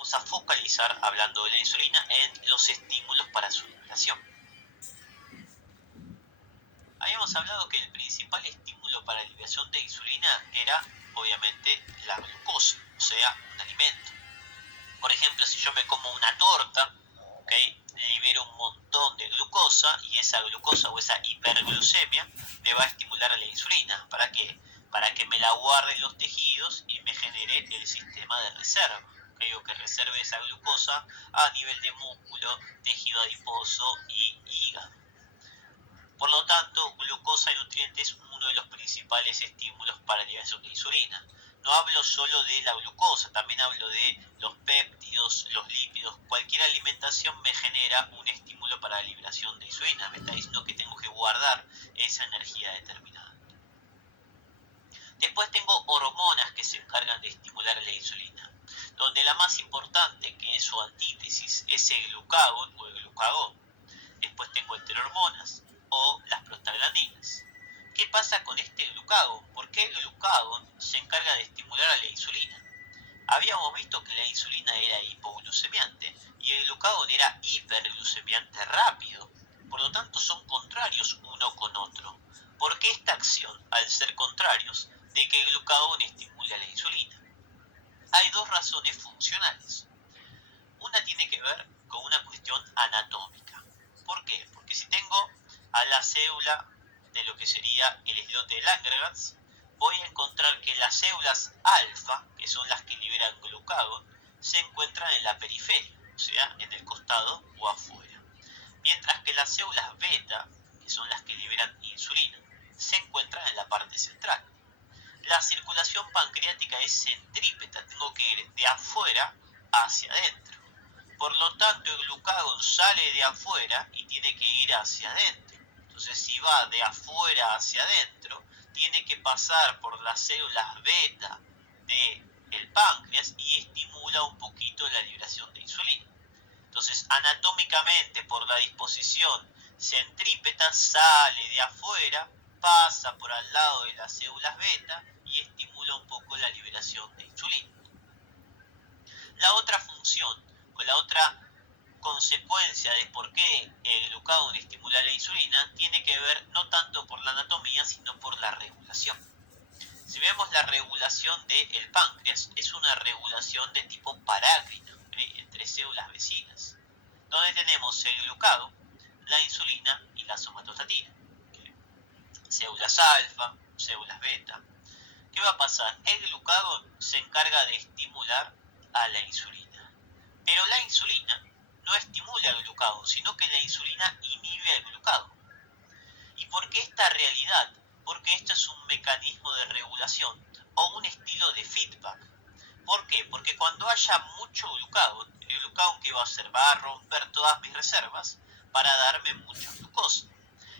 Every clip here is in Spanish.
vamos a focalizar, hablando de la insulina, en los estímulos para su liberación. Habíamos hablado que el principal estímulo para la liberación de insulina era, obviamente, la glucosa, o sea, un alimento. Por ejemplo, si yo me como una torta, ¿okay?, libero un montón de glucosa y esa glucosa o esa hiperglucemia me va a estimular a la insulina. ¿Para qué? Para que me la guarde en los tejidos y me genere el sistema de reserva, ¿okay?, o que reserve esa glucosa a nivel de músculo, tejido adiposo y hígado. Por lo tanto, glucosa y nutrientes es uno de los principales estímulos para la liberación de insulina. No hablo solo de la glucosa, también hablo de los péptidos, los lípidos. Cualquier alimentación me genera un estímulo para la liberación de insulina. Me está diciendo que tengo que guardar esa energía determinada. Después tengo hormonas que se encargan de estimular la insulina, donde la más importante, que es su antítesis, es el glucagón o el glucagón. Después tengo enterohormonas o las prostaglandinas. ¿Qué pasa con este glucagón? ¿Por qué el glucagón se encarga de estimular a la insulina? Habíamos visto que la insulina era hipoglucemiante y el glucagón era hiperglucemiante rápido. Por lo tanto, son contrarios uno con otro. ¿Por qué esta acción, al ser contrarios, de que el glucagón estimule a la insulina? Hay dos razones funcionales. Una tiene que ver con una cuestión anatómica. ¿Por qué? Porque si tengo a la célula de lo que sería el islote de Langerhans, voy a encontrar que las células alfa, que son las que liberan glucagón, se encuentran en la periferia, o sea, en el costado o afuera. Mientras que las células beta, que son las que liberan insulina, se encuentran en la parte central. La circulación pancreática es centrípeta, tengo que ir de afuera hacia adentro. Por lo tanto, el glucagón sale de afuera y tiene que ir hacia adentro. Entonces, si va de afuera hacia adentro, tiene que pasar por las células beta del páncreas y estimula un poquito la liberación de insulina. Entonces, anatómicamente, por la disposición centrípeta, sale de afuera, pasa por al lado de las células beta y estimula un poco la liberación de insulina. La otra función o la otra consecuencia de por qué el glucagón estimula la insulina tiene que ver no tanto por la anatomía, sino por la regulación. Si vemos la regulación del páncreas, es una regulación de tipo parácrina, entre células vecinas, donde tenemos el glucagón, la insulina y la somatostatina. Células alfa, células beta. ¿Qué va a pasar? El glucagón se encarga de estimular a la insulina, pero la insulina no estimula el glucagón, sino que la insulina inhibe el glucagón. ¿Y por qué esta realidad? Porque esto es un mecanismo de regulación o un estilo de feedback. ¿Por qué? Porque cuando haya mucho glucagón, el glucagón, ¿qué va a hacer? Va a romper todas mis reservas para darme mucha glucosa.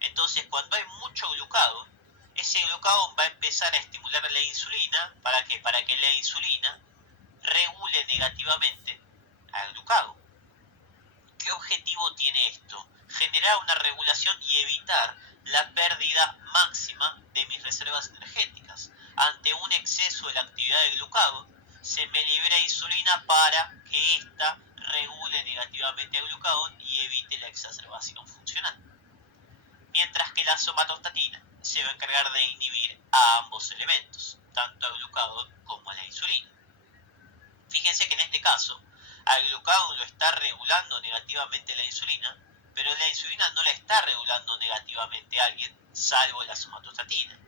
Entonces, cuando hay mucho glucagón, ese glucagón va a empezar a estimular a la insulina. ¿Para qué? Para que la insulina regule negativamente al glucagón. ¿Qué objetivo tiene esto? Generar una regulación y evitar la pérdida máxima de mis reservas energéticas. Ante un exceso de la actividad de glucagón, se me libera insulina para que ésta regule negativamente el glucagón y evite la exacerbación funcional. Mientras que la somatostatina se va a encargar de inhibir a ambos elementos, tanto al glucagón como a la insulina. Fíjense que en este caso, al glucagón lo está regulando negativamente la insulina, pero la insulina no la está regulando negativamente a alguien, salvo la somatostatina.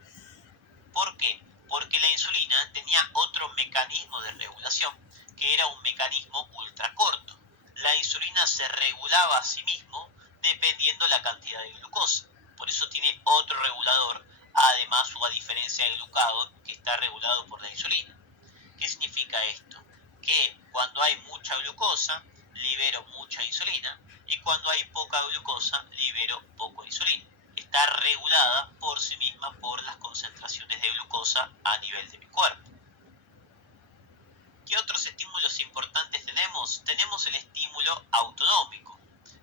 ¿Por qué? Porque la insulina tenía otro mecanismo de regulación, que era un mecanismo ultracorto. La insulina se regulaba a sí mismo dependiendo la cantidad de glucosa. Por eso tiene otro regulador, además o a diferencia del glucagón, que está regulado por la insulina. ¿Qué significa esto? Que cuando hay mucha glucosa, libero mucha insulina, y cuando hay poca glucosa, libero poco insulina. Está regulada por sí misma por las concentraciones de glucosa a nivel de mi cuerpo. ¿Qué otros estímulos importantes tenemos? Tenemos el estímulo autonómico,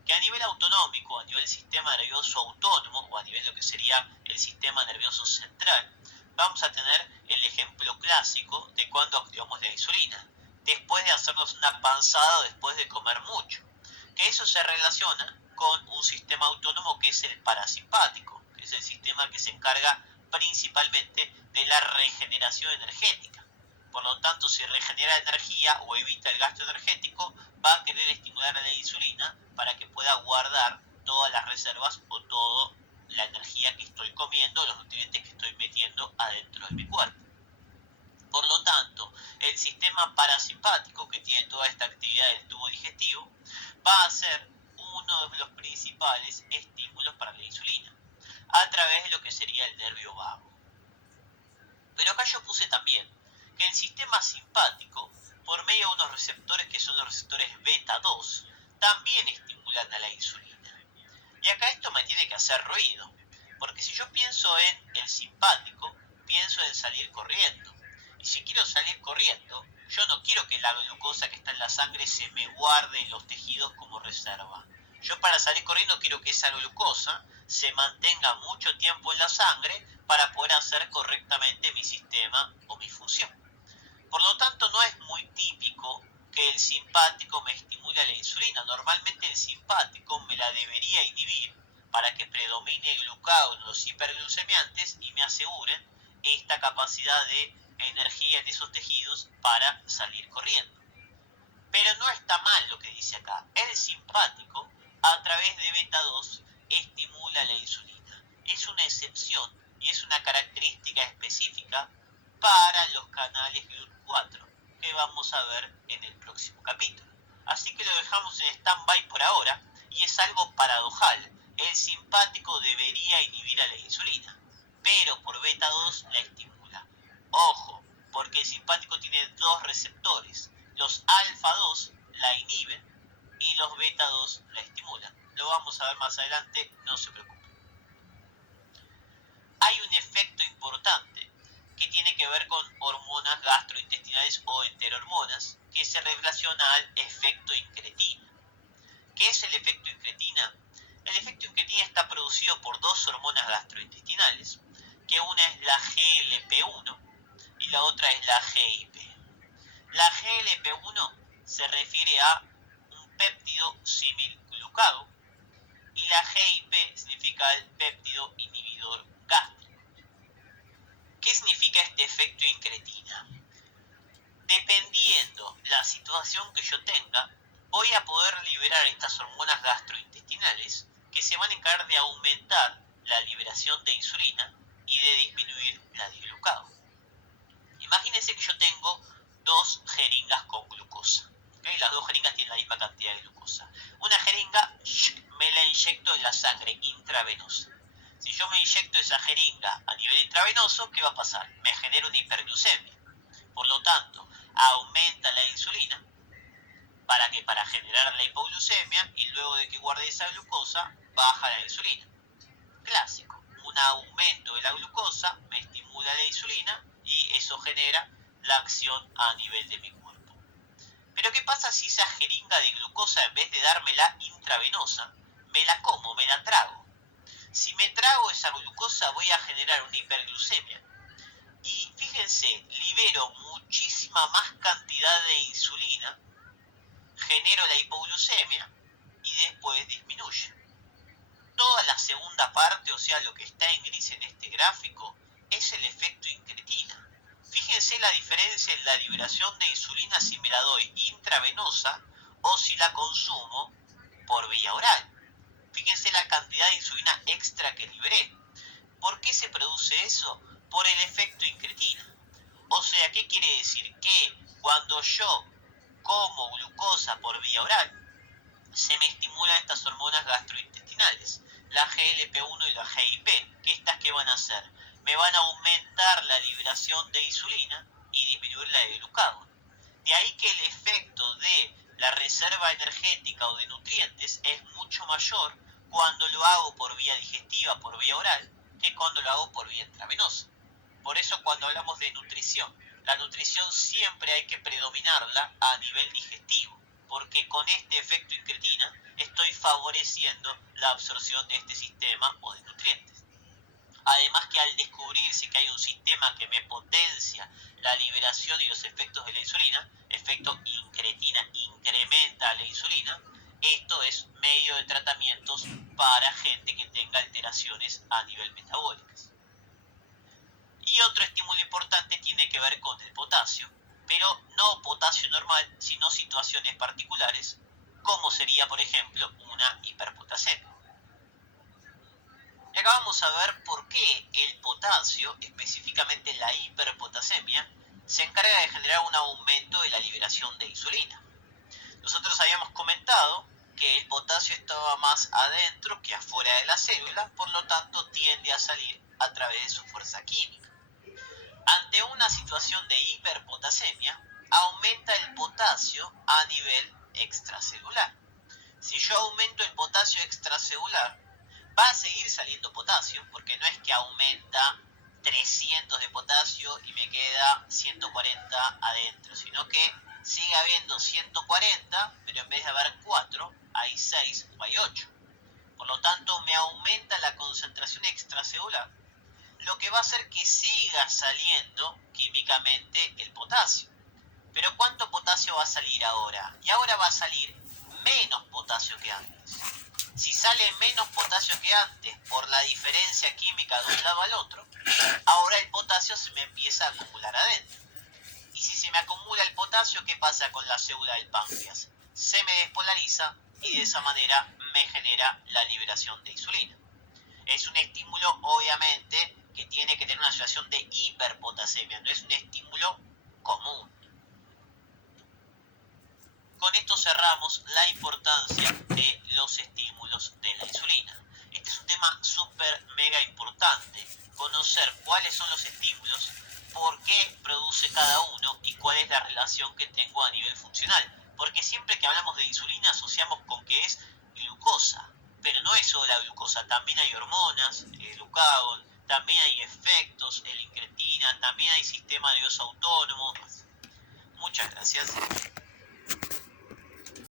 que a nivel autonómico, a nivel sistema nervioso autónomo, o a nivel de lo que sería el sistema nervioso central, vamos a tener el ejemplo clásico de cuando activamos la insulina, después de hacernos una panzada o después de comer mucho. Que eso se relaciona con un sistema autónomo que es el parasimpático, que es el sistema que se encarga principalmente de la regeneración energética. Por lo tanto, si regenera energía o evita el gasto energético, va a querer estimular a la insulina para que pueda guardar todas las reservas o toda la energía que estoy comiendo, los nutrientes que estoy metiendo adentro de mi cuerpo. Por lo tanto, el sistema parasimpático, que tiene toda esta actividad del tubo digestivo, va a ser uno de los principales estímulos para la insulina, a través de lo que sería el nervio vago. Pero acá yo puse también que el sistema simpático, por medio de unos receptores que son los receptores beta 2, también estimulan a la insulina. Y acá esto me tiene que hacer ruido, porque si yo pienso en el simpático, pienso en salir corriendo. Y si quiero salir corriendo, yo no quiero que la glucosa que está en la sangre se me guarde en los tejidos como reserva. Yo para salir corriendo quiero que esa glucosa se mantenga mucho tiempo en la sangre para poder hacer correctamente mi sistema o mi función. Por lo tanto, no es muy típico que el simpático me estimule la insulina. Normalmente el simpático me la debería inhibir para que predomine el glucagón, los hiperglucemiantes, y me aseguren esta capacidad de energía en esos tejidos para salir corriendo. Pero no está mal lo que dice acá. El simpático, a través de beta 2, estimula la insulina. Es una excepción y es una característica específica para los canales GLUT4, que vamos a ver en el próximo capítulo. Así que lo dejamos en stand-by por ahora, y es algo paradojal. El simpático debería inhibir a la insulina, pero por beta 2 la estimula. Ojo, porque el simpático tiene dos receptores. Los alfa 2 la inhiben y los beta 2 la estimulan. Lo vamos a ver más adelante, no se preocupen. Hay un efecto importante que tiene que ver con hormonas gastrointestinales o enterohormonas, que se relaciona al efecto incretina. ¿Qué es el efecto incretina? El efecto incretina está producido por dos hormonas gastrointestinales, que una es la GLP-1 y la otra es la GIP. La GLP-1 se refiere a un péptido similglucagón y la GIP significa el péptido inhibidor gástrico. ¿Qué significa este efecto incretina? Dependiendo la situación que yo tenga, voy a poder liberar estas hormonas gastrointestinales que se van a encargar de aumentar la liberación de insulina y de disminuir la de glucagón. Imagínense que yo tengo dos jeringas con glucosa. ¿Okay? Las dos jeringas tienen la misma cantidad de glucosa. Una jeringa me la inyecto en la sangre intravenosa. Si yo me inyecto esa jeringa a nivel intravenoso, ¿qué va a pasar? Me genera una hiperglucemia. Por lo tanto, aumenta la insulina para generar la hipoglucemia, y luego de que guarde esa glucosa, baja la insulina. Clásico, un aumento de la glucosa me estimula la insulina y eso genera la acción a nivel de mi cuerpo. Pero ¿qué pasa si esa jeringa de glucosa, en vez de dármela intravenosa, me la como, me la trago? Si me trago esa glucosa, voy a generar una hiperglucemia. Y fíjense, libero muchísima más cantidad de insulina, genero la hipoglucemia y después disminuye. Toda la segunda parte, o sea, lo que está en gris en este gráfico, es el efecto incretina. Fíjense la diferencia en la liberación de insulina si me la doy intravenosa o si la consumo por vía oral. Fíjense la cantidad de insulina extra que liberé. ¿Por qué se produce eso? Por el efecto incretina. O sea, ¿qué quiere decir? Que cuando yo como glucosa por vía oral, se me estimulan estas hormonas gastrointestinales, la GLP-1 y la GIP, que estas ¿qué van a hacer? Me van a aumentar la liberación de insulina y disminuir la de glucagón. De ahí que el efecto de la reserva energética o de nutrientes es mucho mayor cuando lo hago por vía digestiva, por vía oral, que cuando lo hago por vía intravenosa. Por eso cuando hablamos de nutrición, la nutrición siempre hay que predominarla a nivel digestivo, porque con este efecto incretina estoy favoreciendo la absorción de este sistema o de nutrientes. Además que al descubrirse que hay un sistema que me potencia la liberación y los efectos de la insulina, efecto incretina, incrementa la insulina, esto es medio de tratamientos para gente que tenga alteraciones a nivel metabólicas. Y otro estímulo importante tiene que ver con el potasio, pero no potasio normal, sino situaciones particulares, como sería, por ejemplo, una hiperpotasemia. Y acá vamos a ver por qué el potasio, específicamente la hiperpotasemia, se encarga de generar un aumento de la liberación de insulina. Nosotros habíamos comentado que el potasio estaba más adentro que afuera de la célula, por lo tanto tiende a salir a través de su fuerza química. Ante una situación de hiperpotasemia, aumenta el potasio a nivel extracelular. Si yo aumento el potasio extracelular, va a seguir saliendo potasio, porque no es que aumenta 300 de potasio y me queda 140 adentro, sino que sigue habiendo 140, pero en vez de haber 4, hay 6 o hay 8. Por lo tanto, me aumenta la concentración extracelular, lo que va a hacer que siga saliendo químicamente el potasio. Pero ¿cuánto potasio va a salir ahora? Y ahora va a salir menos potasio que antes. Si sale menos potasio que antes por la diferencia química de un lado al otro, ahora el potasio se me empieza a acumular adentro. Y si se me acumula el potasio, ¿qué pasa con la célula del páncreas? Se me despolariza y de esa manera me genera la liberación de insulina. Es un estímulo, obviamente, que tiene que tener una situación de hiperpotasemia, no es un estímulo común. Con esto cerramos la importancia de los estímulos de la insulina. Este es un tema súper mega importante, conocer cuáles son los estímulos, por qué produce cada uno y cuál es la relación que tengo a nivel funcional. Porque siempre que hablamos de insulina asociamos con que es glucosa, pero no es solo la glucosa, también hay hormonas, el glucagón, también hay efectos, el incretina, también hay sistema nervioso autónomo. Muchas gracias.